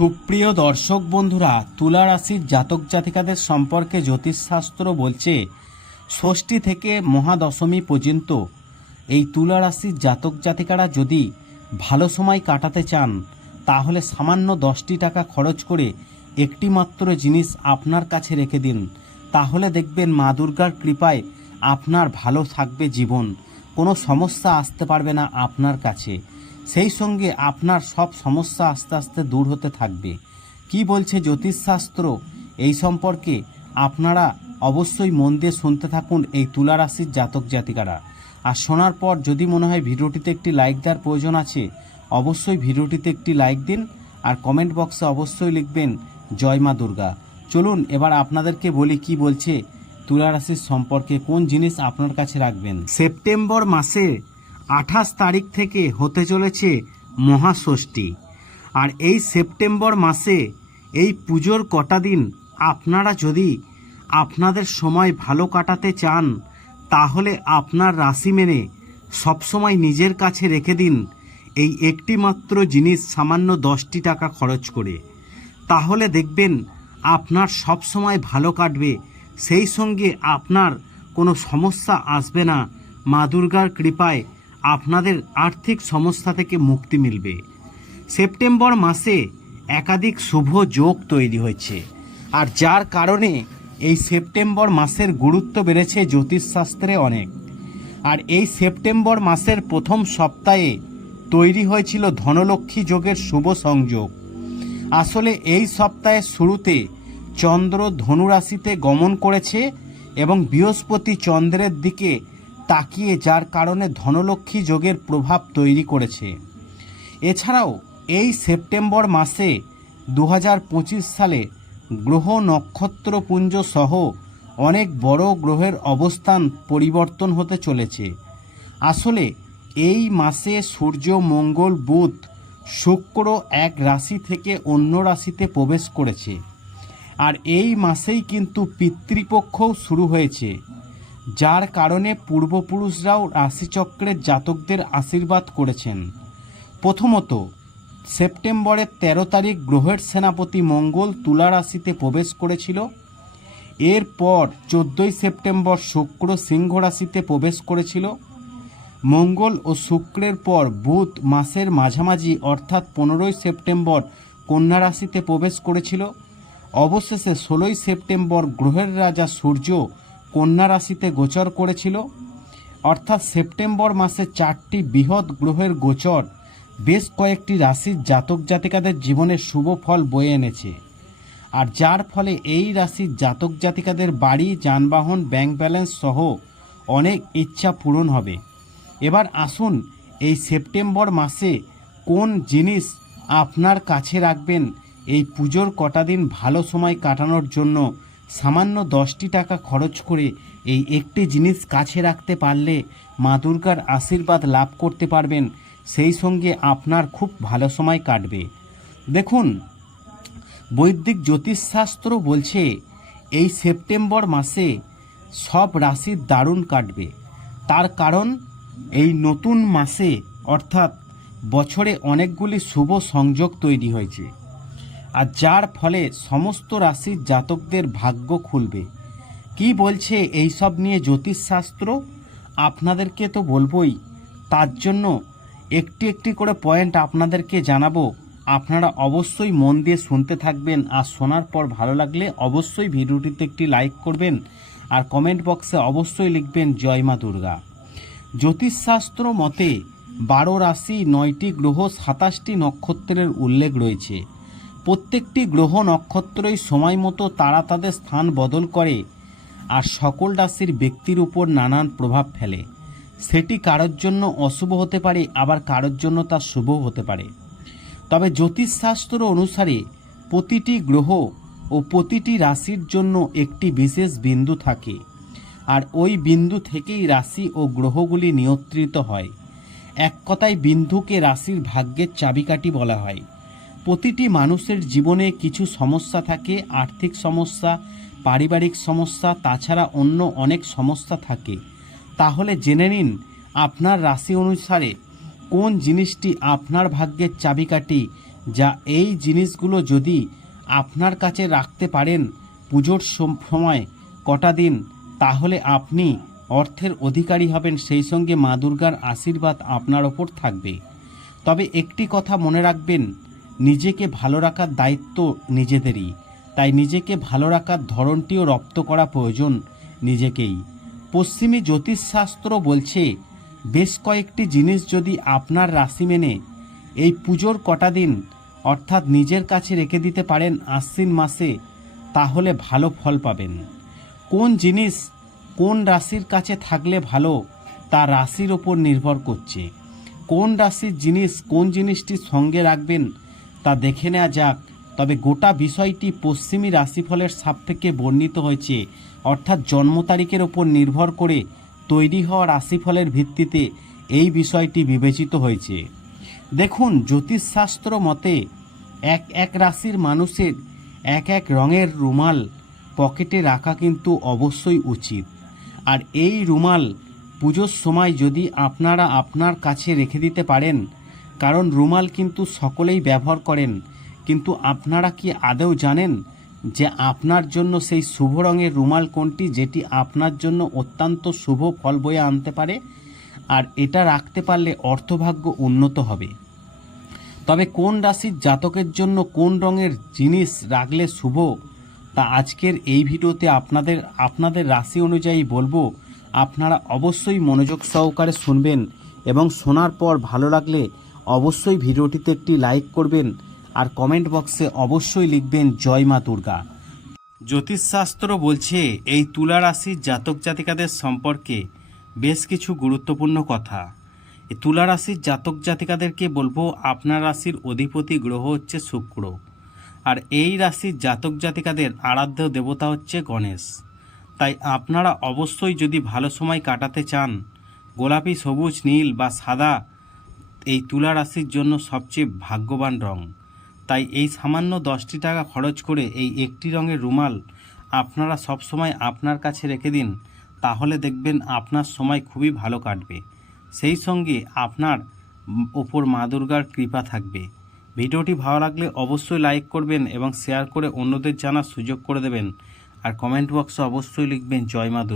সুপ্রিয় দর্শক বন্ধুরা তুলা রাশির জাতক জাতিকাদের সম্পর্কে জ্যোতিষশাস্ত্র বলছে, ষষ্ঠী থেকে মহাদশমী পর্যন্ত এই তুলা রাশির জাতক জাতিকারা যদি ভালো সময় কাটাতে চান, তাহলে সামান্য দশটি টাকা খরচ করে একটি মাত্র জিনিস আপনার কাছে রেখে দিন। তাহলে দেখবেন মা দুর্গার কৃপায় আপনার ভালো থাকবে জীবন। কোনো সমস্যা আসতে পারবে না আপনার কাছে। সেই সঙ্গে আপনার সব সমস্যা আস্তে আস্তে দূর হতে থাকবে। কি বলছে জ্যোতিষশাস্ত্র? এই সম্পর্কে আপনারা অবশ্যই মন দিয়ে শুনতে থাকুন এই তুলা রাশির জাতক জাতিকারা। আর শোনার পর যদি মনে হয় ভিডিওটিতে একটি লাইক দেওয়ার প্রয়োজন আছে, অবশ্যই ভিডিওটিতে একটি লাইক দিন আর কমেন্ট বক্সে অবশ্যই লিখবেন, জয় মা দুর্গা। চলুন এবার আপনাদেরকে বলি কি বলছে তুলা রাশির সম্পর্কে, কোন জিনিস আপনার কাছে রাখবেন? সেপ্টেম্বর মাসে আঠাশ তারিখ থেকে হতে চলেছে মহাষষ্ঠী। আর এই সেপ্টেম্বর মাসে এই পুজোর কটা দিন আপনারা যদি আপনাদের সময় ভালো কাটাতে চান, তাহলে আপনার রাশি মেনে সবসময় নিজের কাছে রেখে দিন এই একটি মাত্র জিনিস সামান্য দশটি টাকা খরচ করে। তাহলে দেখবেন আপনার সব সময় ভালো কাটবে, সেই সঙ্গে আপনার কোনো সমস্যা আসবে না। মা দুর্গার কৃপায় আপনাদের আর্থিক সমস্যা থেকে মুক্তি মিলবে। সেপ্টেম্বর মাসে একাধিক শুভ যোগ তৈরি হয়েছে। আর যার কারণে এই সেপ্টেম্বর মাসের গুরুত্ব বেড়েছে জ্যোতিষশাস্ত্রে অনেক। আর এই সেপ্টেম্বর মাসের প্রথম সপ্তাহে তৈরি হয়েছিল ধনলক্ষ্মী যোগের শুভ সংযোগ। আসলে এই সপ্তাহের শুরুতে চন্দ্র ধনুরাশিতে গমন করেছে এবং বৃহস্পতি চন্দ্রের দিকে তাকিয়ে যার কারণে ধনলক্ষ্মী যোগের প্রভাব তৈরি করেছে। এছাড়াও এই সেপ্টেম্বর মাসে দু হাজার পঁচিশ সালে গ্রহ নক্ষত্রপুঞ্জ সহ অনেক বড় গ্রহের অবস্থান পরিবর্তন হতে চলেছে। আসলে এই মাসে সূর্য, মঙ্গল, বুধ, শুক্র এক রাশি থেকে অন্য রাশিতে প্রবেশ করেছে। আর এই মাসেই কিন্তু পিতৃপক্ষও শুরু হয়েছে। যার কারণে পূর্বপুরুষরাও রাশিচক্রের জাতকদের আশীর্বাদ করেছেন। প্রথমত, সেপ্টেম্বরের ১৩ তারিখ গ্রহের সেনাপতি মঙ্গল তুলা রাশিতে প্রবেশ করেছিল। এরপর চোদ্দোই সেপ্টেম্বর শুক্র সিংহ রাশিতে প্রবেশ করেছিল। মঙ্গল ও শুক্রের পর বুধ মাসের মাঝামাঝি অর্থাৎ পনেরোই সেপ্টেম্বর কন্যা রাশিতে প্রবেশ করেছিল। অবশেষে ষোলোই সেপ্টেম্বর গ্রহের রাজা সূর্য কন্যা রাশিতে গোচর করেছিল। অর্থাৎ সেপ্টেম্বর মাসে চারটি বৃহৎ গ্রহের গোচর বেশ কয়েকটি রাশির জাতক জাতিকাদের জীবনে শুভ ফল বয়ে এনেছে। আর যার ফলে এই রাশির জাতক জাতিকাদের বাড়ি, যানবাহন ব্যাংক ব্যালেন্স সহ অনেক ইচ্ছা পূরণ হবে। এবার আসুন এই সেপ্টেম্বর মাসে কোন জিনিস আপনার কাছে রাখবেন? এই পুজোর কটা দিন ভালো সময় কাটানোর জন্য সামান্য দশটি টাকা খরচ করে এই একটি জিনিস কাছে রাখতে পারলে মা দুর্গার আশীর্বাদ লাভ করতে পারবেন। সেই সঙ্গে আপনার খুব ভালো সময় কাটবে। দেখুন, বৈদিক জ্যোতিষশাস্ত্র বলছে, এই সেপ্টেম্বর মাসে সব রাশির দারুণ কাটবে। তার কারণ, এই নতুন মাসে অর্থাৎ বছরে অনেকগুলি শুভ সংযোগ তৈরি হয়েছে। আর যার ফলে সমস্ত রাশির জাতকদের ভাগ্য খুলবে। কি বলছে এই সব নিয়ে জ্যোতিষশাস্ত্র? আপনাদেরকে তো বলবই। তার জন্য একটি একটি করে পয়েন্ট আপনাদেরকে জানাব। আপনারা অবশ্যই মন দিয়ে শুনতে থাকবেন আর শোনার পর ভালো লাগলে অবশ্যই ভিডিওটিতে একটি লাইক করবেন আর কমেন্ট বক্সে অবশ্যই লিখবেন, জয় মা দুর্গা। জ্যোতিষশাস্ত্র মতে বারো রাশি নয়টি গ্রহ সাতাশটি নক্ষত্রের উল্লেখ রয়েছে। প্রত্যেকটি গ্রহ নক্ষত্রই সময় মতো তারা তাদের স্থান বদল করে আর সকল রাশির ব্যক্তির উপর নানান প্রভাব ফেলে। সেটি কারোর জন্য অশুভ হতে পারে, আবার কারোর জন্য তা শুভ হতে পারে। তবে জ্যোতিষশাস্ত্র অনুসারে প্রতিটি গ্রহ ও প্রতিটি রাশির জন্য একটি বিশেষ বিন্দু থাকে, আর ওই বিন্দু থেকেই রাশি ও গ্রহগুলি নিয়ন্ত্রিত হয়। এক কথায় বিন্দুকে রাশির ভাগ্যের চাবিকাঠি বলা হয়। প্রতিটি মানুষের জীবনে কিছু সমস্যা থাকে, আর্থিক সমস্যা, পারিবারিক সমস্যা, তাছাড়া অন্য অনেক সমস্যা থাকে। তাহলে জেনে নিন, আপনার রাশি অনুসারে কোন জিনিসটি আপনার ভাগ্যের চাবিকাঠি, যা এই জিনিসগুলো যদি আপনার কাছে রাখতে পারেন পুজোর সময় কটা দিন, তাহলে আপনি অর্থের অধিকারী হবেন, সেই সঙ্গে মা দুর্গার আশীর্বাদ আপনার ওপর থাকবে। তবে একটি কথা মনে রাখবেন নিজেকে ভালো রাখার দায়িত্ব নিজেদেরই। তাই নিজেকে ভালো রাখার ধরনটিও রপ্ত করা প্রয়োজন নিজেকেই। পশ্চিমী জ্যোতিষশাস্ত্র বলছে, বেশ কয়েকটি জিনিস যদি আপনার রাশি মেনে, এই পুজোর কটা দিন অর্থাৎ নিজের কাছে রেখে দিতে পারেন আশ্বিন মাসে, তাহলে ভালো ফল পাবেন। কোন জিনিস কোন রাশির কাছে থাকলে ভালো, তা রাশির ওপর নির্ভর করছে। কোন রাশির জিনিস কোন জিনিসটি সঙ্গে রাখবেন তা দেখে নেওয়া যাক। তবে গোটা বিষয়টি পশ্চিমী রাশিফলের সাপেক্ষে বর্ণিত হয়েছে। অর্থাৎ জন্ম তারিখের ওপর নির্ভর করে তৈরি হওয়া রাশিফলের ভিত্তিতে এই বিষয়টি বিবেচিত হয়েছে। দেখুন, জ্যোতিষশাস্ত্র মতে এক এক রাশির মানুষের এক এক রঙের রুমাল পকেটে রাখা কিন্তু অবশ্যই উচিত। আর এই রুমাল পুজোর সময় যদি আপনারা আপনার কাছে রেখে দিতে পারেন কারণ রুমাল কিন্তু সকলেই ব্যবহার করেন। কিন্তু আপনারা কি আদৌ জানেন যে আপনার জন্য সেই শুভ রঙের রুমাল কোনটি যেটি আপনার জন্য অত্যন্ত শুভ ফল বয়ে আনতে পারে? আর এটা রাখতে পারলে অর্থভাগ্য উন্নত হবে। তবে কোন রাশির জাতকের জন্য কোন রঙের জিনিস রাখলে শুভ, তা আজকের এই ভিডিওতে আপনাদের আপনাদের রাশি অনুযায়ী বলব। আপনারা অবশ্যই মনোযোগ সহকারে শুনবেন এবং শোনার পর ভালো লাগলে অবশ্যই ভিডিওটিতে একটি লাইক করবেন আর কমেন্ট বক্সে অবশ্যই লিখবেন জয় মা দুর্গা। জ্যোতিষশাস্ত্র বলছে, এই তুলা রাশির জাতক জাতিকাদের সম্পর্কে বেশ কিছু গুরুত্বপূর্ণ কথা। তুলা রাশির জাতক জাতিকাদেরকে বলব, আপনার রাশির অধিপতি গ্রহ হচ্ছে শুক্র। আর এই রাশির জাতক জাতিকাদের আরাধ্য দেবতা হচ্ছে গণেশ। তাই আপনারা অবশ্যই যদি ভালো সময় কাটাতে চান, গোলাপি, সবুজ, নীল বা সাদা এই তুলা রাশির জন্য সবচেয়ে ভাগ্যবান রং। তাই এই সামান্য দশটি টাকা খরচ করে এই একটি রঙের রুমাল আপনারা সবসময় আপনার কাছে রেখে দিন, তাহলে দেখবেন আপনার সময় খুবই ভালো কাটবে। সেই সঙ্গে আপনার ওপর মা দুর্গার কৃপা থাকবে। ভিডিওটি ভালো লাগলে অবশ্যই লাইক করবেন এবং শেয়ার করে অন্যদের জানার সুযোগ করে দেবেন। আর কমেন্ট বক্সে অবশ্যই লিখবেন, জয় মা